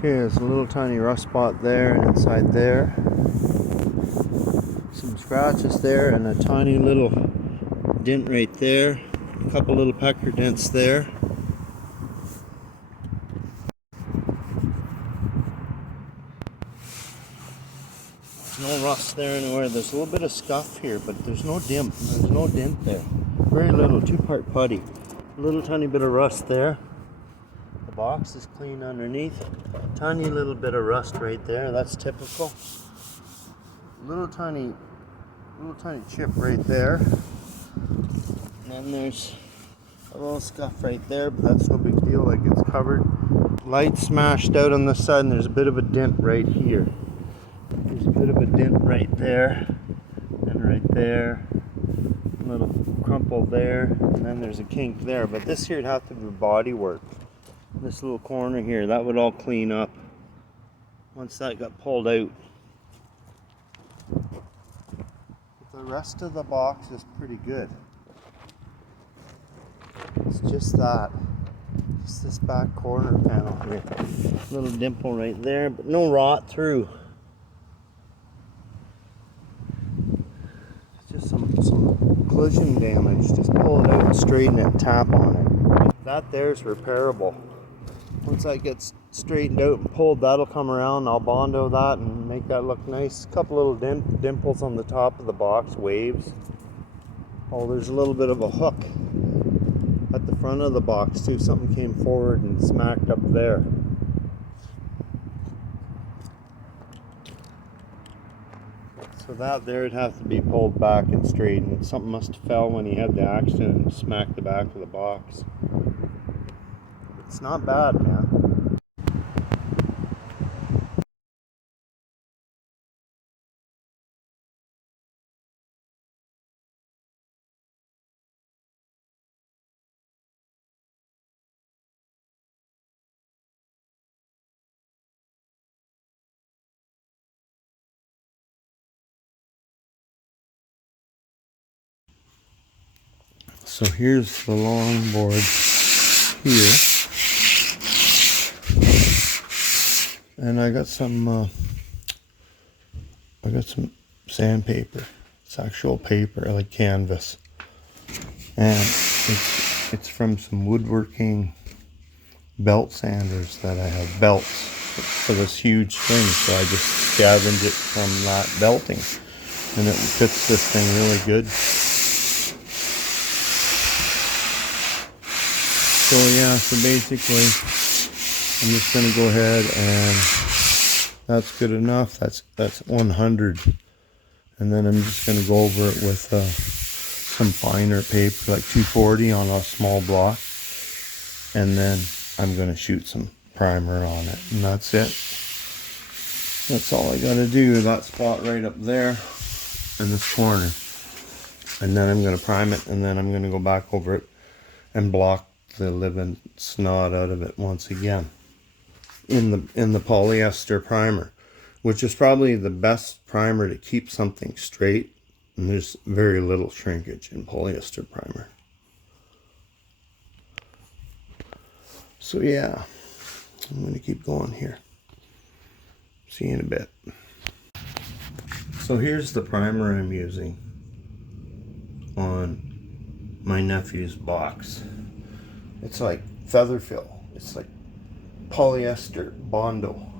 Okay, there's a little tiny rust spot there and inside there. Some scratches there and a tiny little dent right there. A couple little pecker dents there. There's no rust there anywhere. There's a little bit of scuff here, but there's no dent. There's no dent there. Very little, 2-part putty. A little tiny bit of rust there. The box is clean underneath. Tiny little bit of rust right there. That's typical. Little tiny chip right there. And then there's a little scuff right there, but that's no big deal. Like, it's covered. Light smashed out on this side, and there's a bit of a dent right here. There's a bit of a dent right there, and right there. A little crumple there, and then there's a kink there. But this here would have to be body work. This little corner here, that would all clean up once that got pulled out. But the rest of the box is pretty good. It's just that. Just this back corner panel here. Little dimple right there, but no rot through. It's just some collision damage. Just pull it out and straighten it and tap on it. That there's repairable. Once that gets straightened out and pulled, that'll come around. I'll Bondo that and make that look nice. A couple little dimples on the top of the box, waves. Oh, there's a little bit of a hook at the front of the box too. Something came forward and smacked up there. So that there would have to be pulled back and straightened. Something must have fell when he had the accident and smacked the back of the box. It's not bad, man. So here's the long board here. And I got some sandpaper. It's actual paper, like canvas. And it's from some woodworking belt sanders that I have belts for this huge thing. So I just scavenged it from that belting. And it fits this thing really good. So yeah, so basically I'm just going to go ahead and that's good enough. That's 100. And then I'm just going to go over it with some finer paper, like 240 on a small block. And then I'm going to shoot some primer on it. And that's it. That's all I got to do. That spot right up there in this corner. And then I'm going to prime it. And then I'm going to go back over it and block the living snot out of it once again in the polyester primer, which is probably the best primer to keep something straight, and there's very little shrinkage in polyester primer. So yeah, I'm going to keep going here. See you in a bit. So here's the primer I'm using on my nephew's box. It's like feather fill. It's like polyester Bondo,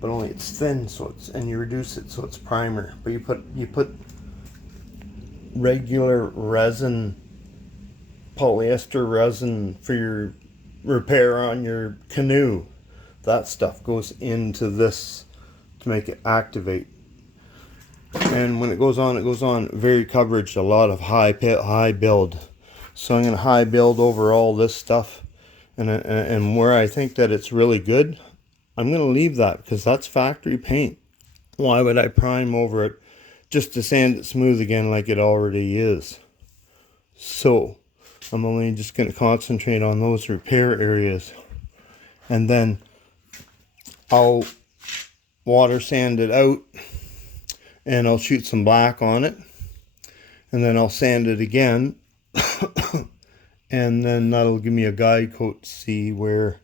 but only it's thin, so it's, and you reduce it so it's primer. But you put regular resin, polyester resin for your repair on your canoe. That stuff goes into this to make it activate. And when it goes on very coverage, a lot of high build. So I'm going to high build over all this stuff, and where I think that it's really good, I'm going to leave that because that's factory paint. Why would I prime over it just to sand it smooth again like it already is? So I'm only just going to concentrate on those repair areas, and then I'll water sand it out, and I'll shoot some black on it, and then I'll sand it again. And then that'll give me a guide coat to see where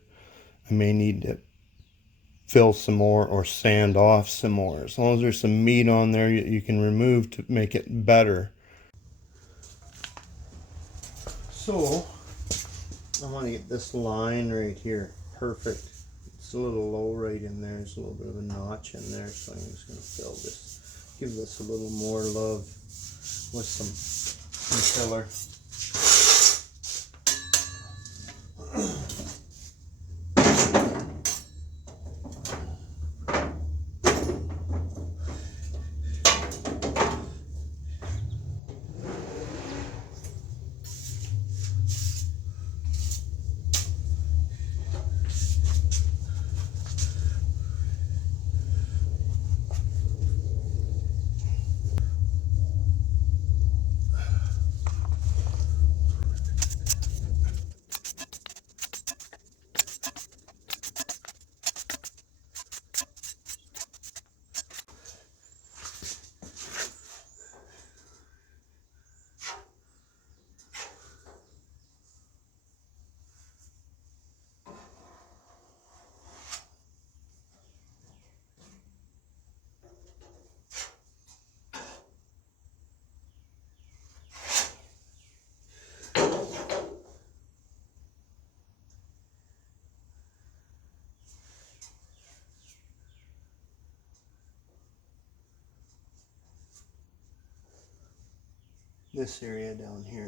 I may need to fill some more or sand off some more. As long as there's some meat on there, you can remove to make it better. So I want to get this line right here perfect. It's a little low right in there. There's a little bit of a notch in there, so I'm just going to fill this. Give this a little more love with some filler. This area down here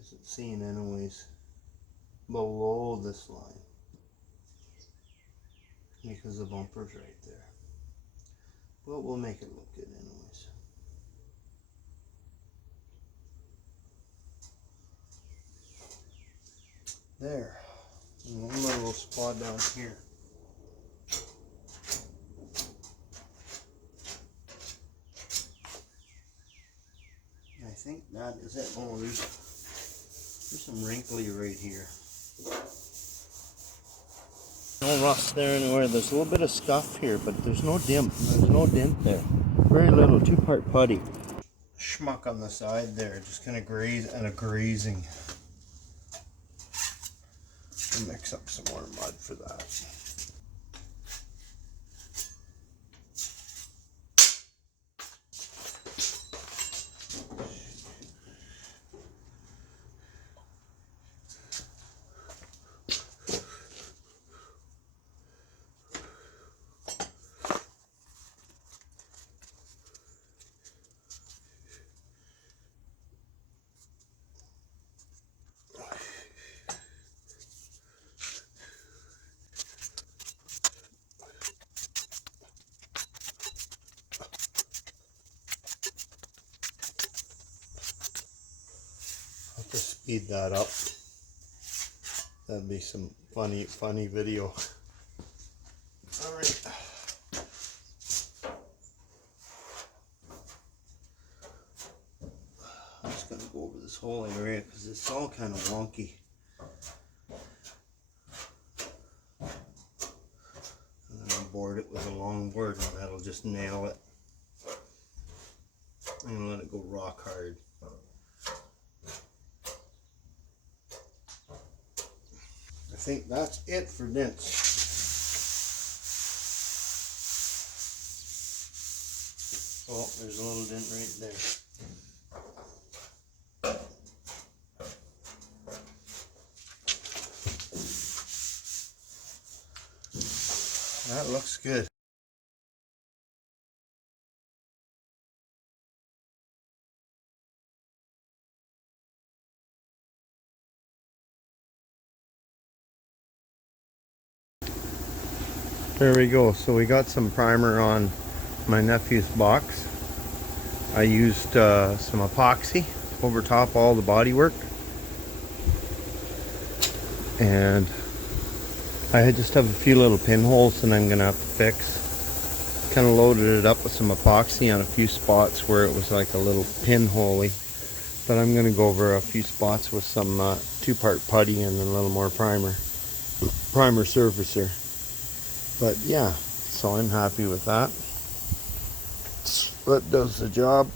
isn't seen anyways below this line because the bumper's right there. But we'll make it look good anyways. There. And one more little spot down here. I think that is it. Oh, there's some wrinkly right here. No rust there anywhere. There's a little bit of scuff here, but there's no dent. There's no dent there. Very little, 2-part putty. Schmuck on the side there, just kind of graze and a grazing. I'll mix up some more mud for that. To speed that up. That'd be some funny video. Alright. I'm just gonna go over this whole area because it's all kind of wonky. And then I'll board it with a long board and that'll just nail it. I'm gonna let it go rock hard. I think that's it for dents. Oh, there's a little dent right there. That looks good. There we go. So we got some primer on my nephew's box. I used some epoxy over top all the bodywork, and I just have a few little pinholes that I'm gonna have to fix. Kind of loaded it up with some epoxy on a few spots where it was like a little pinholey, but I'm gonna go over a few spots with some 2-part putty and a little more primer surfacer. But yeah, so I'm happy with that. That does the job.